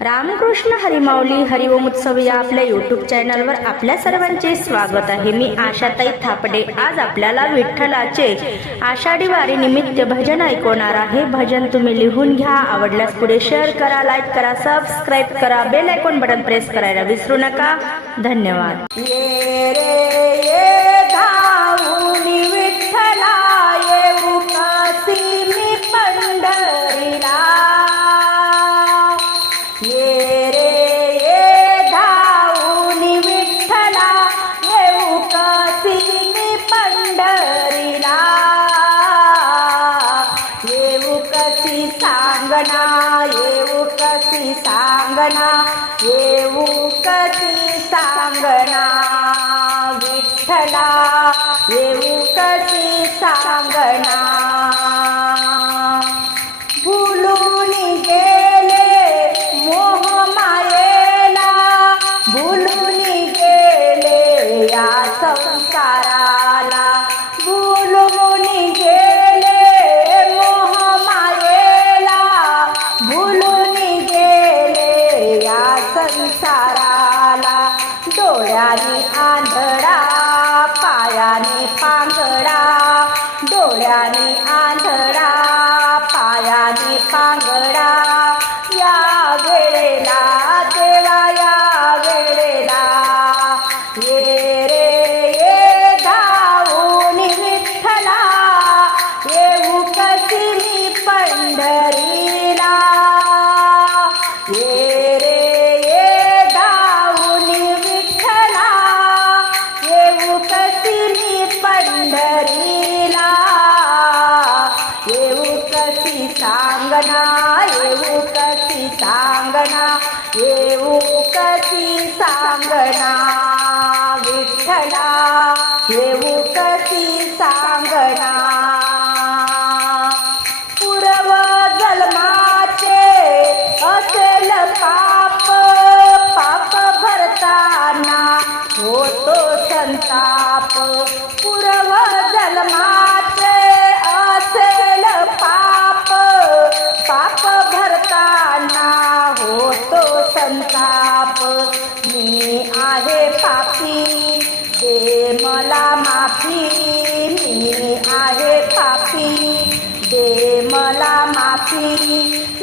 रामकृष्ण हरिमाऊली हरिओम उत्सव या आपल्या यूट्यूब चॅनलवर आपल्या सर्वांचे स्वागत आहे। मी आशाताई थापडे आज आपल्याला विठ्ठलाचे आषाढी वारी निमित्त भजन ऐकवणार आहे। भजन तुम्ही लिहून घ्या, आवडल्यास पुढे शेअर करा, लाईक करा, सबस्क्राईब करा, बेल आयकॉन बटन प्रेस करायला विसरू नका। धन्यवाद। ये रे ये धावूनी विठ्ठला येऊ कासी मी पंढरीला। ये रे ये धावूनी विठ्ठला येऊ कासी मी पंढरीला। येऊ कशी सांगना, येऊ कशी सांगना, येऊ कशी सांगना विठ्ठला, येऊ कशी सांगना। भुलून गेले मोह मायेला, भुलून गेले या संसाराला, भुलून गेले मोह मायेला, भुलून गेले या संसाराला। डोळ्याने आंधळा पायाने पांगळा, डोळ्याने आंधळा पायाने पांगळा, या वेळेला देवा या वेळेला। ये रे ये धावूनी विठ्ठला येऊ कशी मी पंढरीला। ये रे ये धावूनी विठ्ठला येऊ कशी मी पंढरीला। येऊ कशी सांगना, येऊ कशी सांगना, येऊ कशी सांगना विठ्ठला, येऊ कशी सांगना। पूर्व जन्माचे असेल पाप, पाप भरताना होतो संताप। पूर्व जन्माचे असेल पाप, पाप भरताना होतो संताप। मी आहे पापी दे मला माफी, मी आहे पापी दे मला माफी,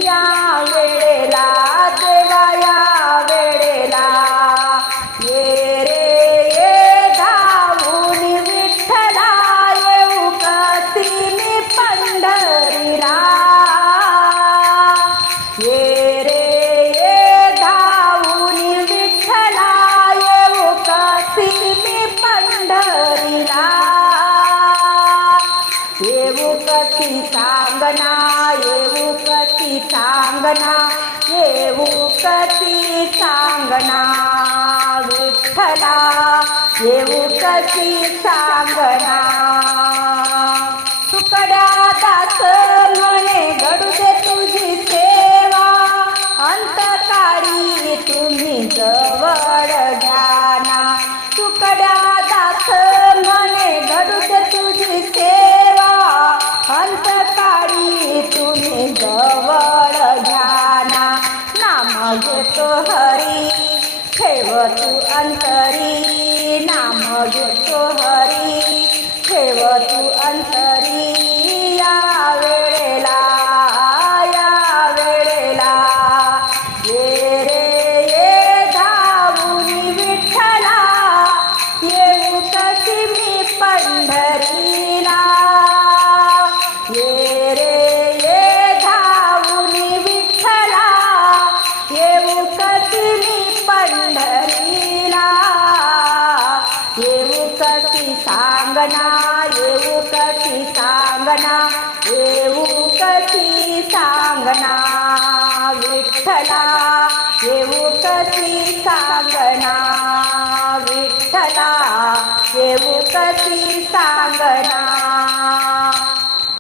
या वेळेला देवा या वेळेला। ये रे ये धावूनी विठ्ठला येऊ कशी मी पंढरीला। ये रे ये धावूनी विठ्ठला येऊ कशी मी पंढरीला। येऊ कशी सांगना, येऊ कशी सांगना, येऊ कशी सांगना विठ्ठला, येऊ कशी सांगना। तुकड्या दास म्हणे घडू दे तुझी सेवा, अंतकाळी तुम्ही जवळ घ्याना। तुकड्या दास म्हणे घडू दे तुझी सेवा, अंतकाळी तुम्ही जवळ घ्याना। नाम घेतो हरी ठेव तू अंतरी, नाम घेतो हरी ठेव तू अंतरी, या वेळेला या वेळेला। ये रे ये धावूनी विठ्ठला येऊ कशी मी पंढरीला। ये रे ये धावूनी विठ्ठला येऊ कशी मी पंढरीला। येऊ कशी सांगना, येऊ कशी सांगना, येऊ कशी सांगना विठ्ठला, येऊ कशी सांगना विठ्ठला, येऊ कशी सांगना।